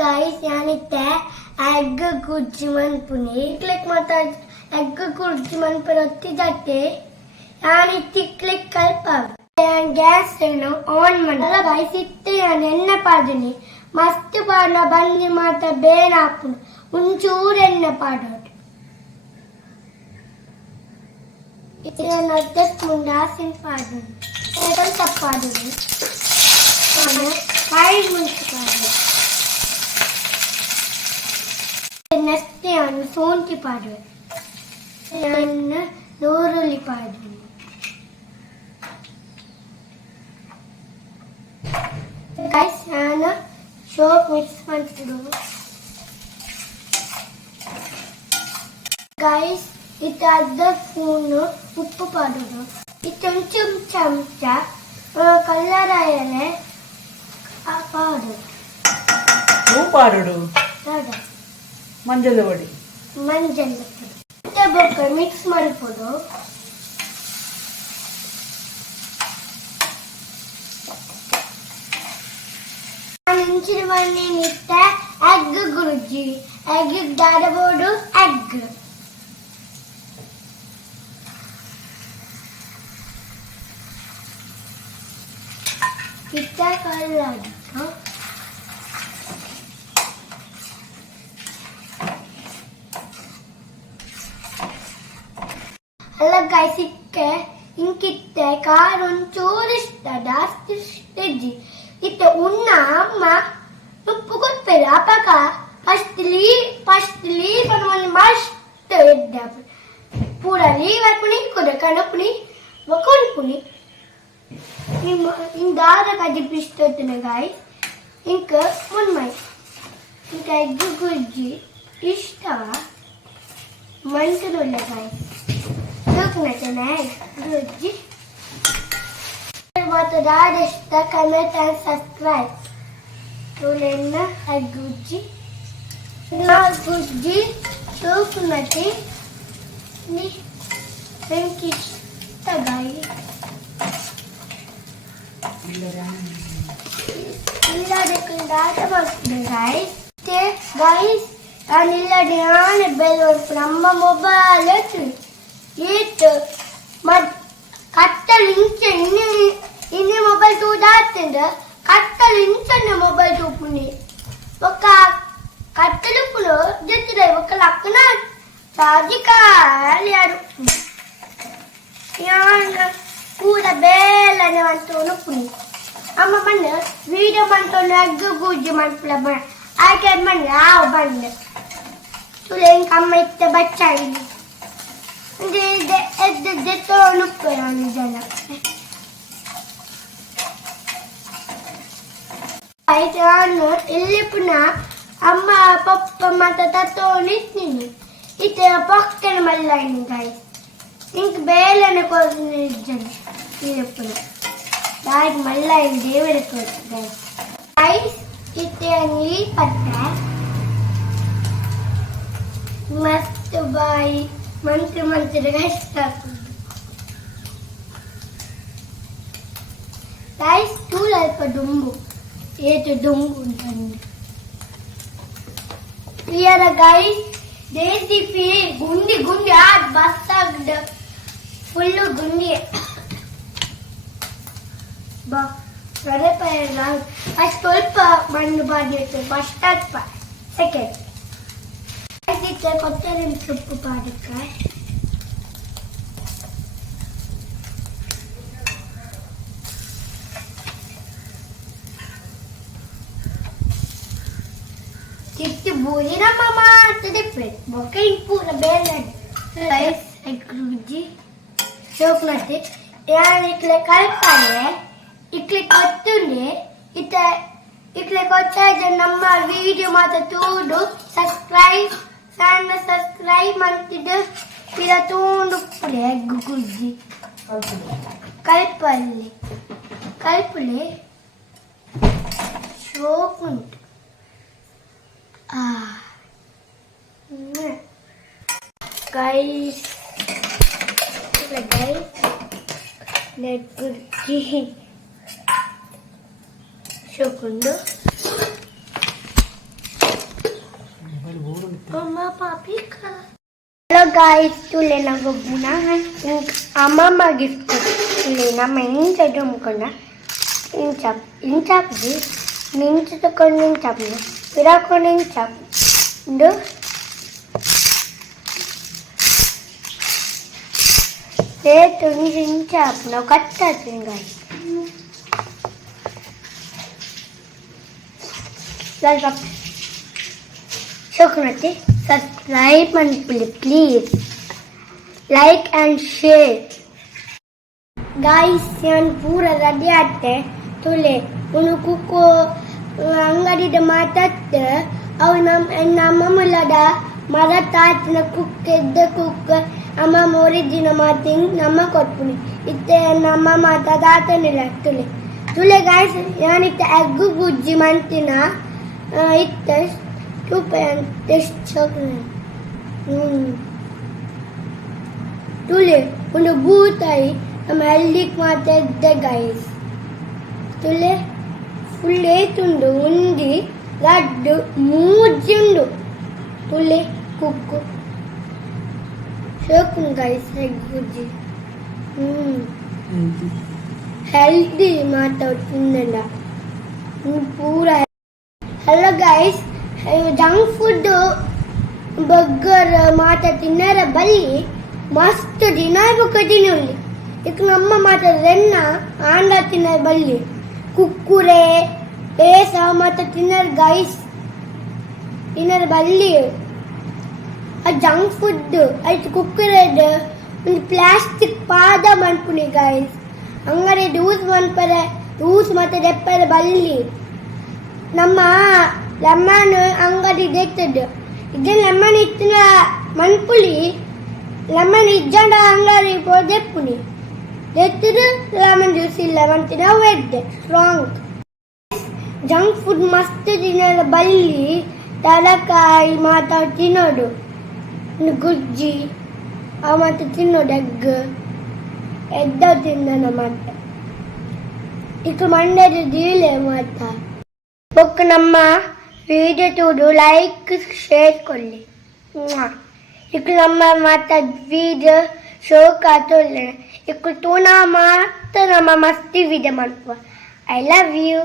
guys, ഞാനിത്തെ egg കുഴിച്ച് മൺപുനി click മാತಾ egg കുഴിച്ച് മൺപുರ ಒತ್ತಿದಟ್ಟೆ ഞാനിತಿ click ಕಲ್ಪ gas ಅನ್ನು ಆನ್ ಮಾಡಲ್ಲ guys ಇತ್ತೆ ನಾನು ಎಣ್ಣೆ ಪಾಡ್ತೀನಿ ಮಸ್ತ್ ಪಾಡ ಬಂದಿ ಮಾತ ಬೇನ ಹಾಪುನು ಒಂಚೂರು ಎಣ್ಣೆ ಪಾಡೋದು ಇದನ್ನ ಜಸ್ಟ್ ಮುಂದಾಸಿನ ಪಾಡೋದು ಸ್ವಲ್ಪ ಪಾಡೋದು ಹಾಯ್ ಮುಂಚೆ ನೆಕ್ಸ್ಟ್ ನಾನು ಸೋಂಕಿ ಪಾಡುವೆ ನಾನು ನೋರುಳ್ಳಿ ಪಾಡುವೆ ಗೈಸ್ ನಾನು ಸೋಪ್ ಮಿಕ್ಸ್ ಮಾಡ್ತಿದ್ದು ಗೈಸ್ ಇದು ಅರ್ಧ ಸ್ಪೂನು ಉಪ್ಪು ಪಾಡೋದು ಇದು ಚಮಚ ಕಲ್ಲರ್ ಆಯಲೆ ಪಾಡು ಪಾಡು ಮಂಜಳ ಪೊಡಿ ಮಿಕ್ಸ್ ಮಾಡಿಕೊಂಡು ಇಂಚಿನ ಬನ್ನಿ ನಿಟ್ಟ ಎಗ್ ಗುರುಜಿ ಎಗ್ ದಾಡಬಹುದು ಎಗ್ ಇಟ್ಟ ಕಲ್ಲಾಗಿತ್ತು ಅಲ್ಲ ಗೈಸ್ ಇಕ್ಕೆ ಇಂಕಿತ್ತೆ ಕಾರ್ ಒಂಚೂರು ಇಷ್ಟ ಜಾಸ್ತಿ ಇಜ್ಜಿ ಇತ್ತೆ ಉಣ್ಣ ಅಮ್ಮ ಉಪ್ಪು ಕೊಟ್ಬೇಡ ಅಪ್ಪಕ ಫಸ್ಟ್ ಲೀವ್ ಒಂದು ಮಸ್ತ್ ಇದ್ದ ಪೂರ ಲೀವ್ ಹಾಕ್ಬಿಡಿ ಕೊಡ ಕಣಪುನಿ ಒಕೊಂಡ್ಪುನಿ in dara kaji pristotne guys inka munmai inka egg gurji ishta mantanulla guys loknatena gurji what dara ishta comment and subscribe to lenna egg gurji na gurji loknate ni venkishta guys ಇಲ್ಲ ದಾಟ ಮಾಡ್ತಿದ್ದೆ guys ನಾನಿಲ್ಲ ಧ್ಯಾನ bell ನಮ್ಮ mobile ಏತು ಕತ್ತಲು ಇಂಚೆ ಇನ್ನೇ mobile ತೂದಾಡ್ತಿಂದ ಕತ್ತಲು ಇಂಚನ್ನ mobile ತೂಪುನಿ ఒక కట్టెలు పులు జెత్తుడే ఒక లక్కన చాజికాలి ఆడు యాన కూర బేలనే వంటోను పుని ಅಮ್ಮ ಬಂದ ವಿಡಿಯೋ ಮಾಡ್ಕೊಂಡು ಎಗ್ ಗುಜ್ಜು ಮಾಡ್ಬಿಡ ಆಕೆ ಬಂದ ಯಾವ ಬಂದ ತುಲೇನ್ ಕಮ್ಮ ಇತ್ತ ಬಚ್ಚಾಯಿ ಎದ್ದು ತೋನುಪ್ಪೆ ನಾನು ಜನ ಆಯ್ತು ನಾನು ಇಲ್ಲಿ ಪುನಃ ಅಮ್ಮ ಪಪ್ಪ ಮತ್ತೆ ತತ್ತೋನಿತ್ತೀನಿ ಇತ್ತೆ ಪಕ್ಕನ ಮಲ್ಲ ಗಾಯ್ ಇಂಕ ಬೇಲನೆ ಕೊಡ್ತೀನಿ ಜನ ಇಲ್ಲಿ ಪುನಃ guys malla in devare kotte guys itte angi patta mast bai mantra guys guys tool alpa dumbu eto dumbu untanni here guys desi fi gundi aa bassagda full gundi ಬಾ ರರೆಪೈರ ಅಷ್ಟು ಸ್ವಲ್ಪ ಮಣ್ಣು ಬಾಡಿತ್ತು ಫಸ್ಟ್ ಅಲ್ಪ ಸೆಕೆಂಡ್ ಇದಕ್ಕೆ ಕೊತ್ತಂಬರಿ ಸೊಪ್ಪು ಪಾಡಕ್ಕೆ ಚಿಟ್ಟು ಬೂದಿ ನಮ್ಮ ಮಾಡ್ತದೆ ಬೊಕ್ಕೆ ಪೂರ ಬೇರೆ ರೈಸ್ ಎಗ್ ರುಜಿ ಸೋಪ್ನತ್ತೆ ಯಾರು ಇಟ್ಲೆ ಕಲ್ಪಾರೆ ಇಟ್ಲೆ ಕೊತ್ತುಂಡೆ ಇಟ್ಲೆ ಕೊತ್ತಾಯ್ತು ನಮ್ಮ ವಿಡಿಯೋ ಮಾತ್ರ ತೂಡು ಸಬ್ಸ್ಕ್ರೈಬ್ ಮಾಡ್ತಿದ್ದು ಇಲ್ಲ ತೂಂಡು ಪುಳೆ ಎಗ್ ಗುಜ್ಜಿ ಕಲ್ಪುಲೆ ಶೋಕ್ ಉಂಟು guys Gubbi ಶೋಕುಂಡು guys, tule na gobuna amama gift tule na main chadum kona inchap di minch to kon inchap no pira kon inchap do te to inchap no katta thing guys like up Shokunate, subscribe and please like and share. Guys, ഞാൻ ಪೂರಾ ready ಆತೆ ತುಲೆ ಉನು ಕುಕ್ಕೋ ಅಂಗಡಿದ ಮಾತಾಡ್ತೆ ಅವು ನಮ್ಮ ಮುಲ್ಲದ ಮರ ತಾತಿನ cook ಎದ್ದ cook ಅಮ್ಮ ಮೋರಿದ್ದಿನ ಮಾತಿಂಗ್ ನಮ್ಮ ಕೊಟ್ಪುನಿ ಇತ್ತೆ ನಮ್ಮ ಮಾತಾಡಾತನಿಲ್ಲ ತುಲೆ ತುಲೆ ಗಾಯ್ಸ್ ഞാനിtte ಎಗ್ ಗುಜ್ಜಿ ಮಂತಿನ ಇತ್ತೆ and taste chocolate. Tule, ಒಂದು ಬೂತಾಯಿ ನಮ್ಮ ಹಳ್ಳಿಗೆ ಮಾತಾಡ್ದೆ guys. ತುಲೆ ಫುಲ್ ಏತುಂಡು ಉಂಡಿ ಲಡ್ಡು ಮೂಜುಂಡು ತುಲೆ ಕುಕ್ಕು ಶೋಕುನ್ guys ಎಗ್ ಬುಜ್ಜಿ ಹೆಲ್ದಿ ಮಾತಾಡ್ತಿಂದಲ್ಲ ಪೂರಾ hello guys junk food burger ಮಾತ ತಿನ್ನರ ಬಲ್ಲಿ ಮಸ್ತ್ ದಿನ ತಿನ್ನುಳ್ಳಿ ಈಗ ನಮ್ಮ ಮಾತಾಡ್ರೆನ್ನ ಆಂಡ ತಿನ್ನರ ಬಲ್ಲಿ ಕುಕ್ಕುರೆ ಬೇಸ ಮಾತ ತಿನ್ನರ ಗೈಸ್ ತಿನ್ನರ ಬಲ್ಲಿ ಆ ಜಂಕ್ ಫುಡ್ ಆಯ್ತು ಕುಕ್ಕುರೆಡ್ ಒಂದು ಪ್ಲಾಸ್ಟಿಕ್ ಪಾದ ಮನ್ಪುನಿ ಗೈಸ್ ಅಂಗಡಿ ಯೂಸ್ ಮನ್ಪರೆ ಯೂಸ್ ಮತ್ತೆ ದೆಪ್ಪರ ಬಲ್ಲಿ ನಮ್ಮ ಲೆಮನ್ ಅಂಗಡಿ ದೇಕ್ತದ್ದು ಇದು ಲೆಮನ್ ಇತ್ತಿನ ಮನ್ಪುಲಿ ಲೆಮನ್ ಇಜ್ಜಂಡ ಅಂಗಡಿ ದೆಪ್ಪುನಿ ದೆತ್ತದು ಲೆಮನ್ ಜ್ಯೂಸ್ ಇಲ್ಲ ಮಂತಿನ ವೆಡ್ಡೆ ಸ್ಟ್ರಾಂಗ್ ಜಂಕ್ ಫುಡ್ ಮಸ್ತ್ ತಿನ್ನೋದು ಬಲ್ಲಿ ತಲಕಾಯಿ ಮಾತಾಡಿ ತಿನ್ನೋದು ಗುಜ್ಜಿ ಅವು ಮತ್ತೆ ತಿನ್ನೋದು ಎಗ್ ಎದ್ದ ತಿನ್ನೋಣ ಮತ್ತೆ ಈಗ ಮಂಡ್ಯದ ದೀಲೆ ಮಾತ ಬೊಕ್ಕ ನಮ್ಮ ವಿಡಿಯೋ ತೋಡು ಲೈಕ್ ಶೇರ್ ಕೊಡ್ಲಿ ಈಗ ನಮ್ಮ ಮಾತ ವಿಡಿಯೋ ಶೋಕ ತೋಲೆ ಈಗ ತೂನ ಮಾತ್ರ ನಮ್ಮ ಮಸ್ತಿ ವಿಡಿಯೋ ಮಾಡ್ಕೊ ಐ ಲವ್ ಯು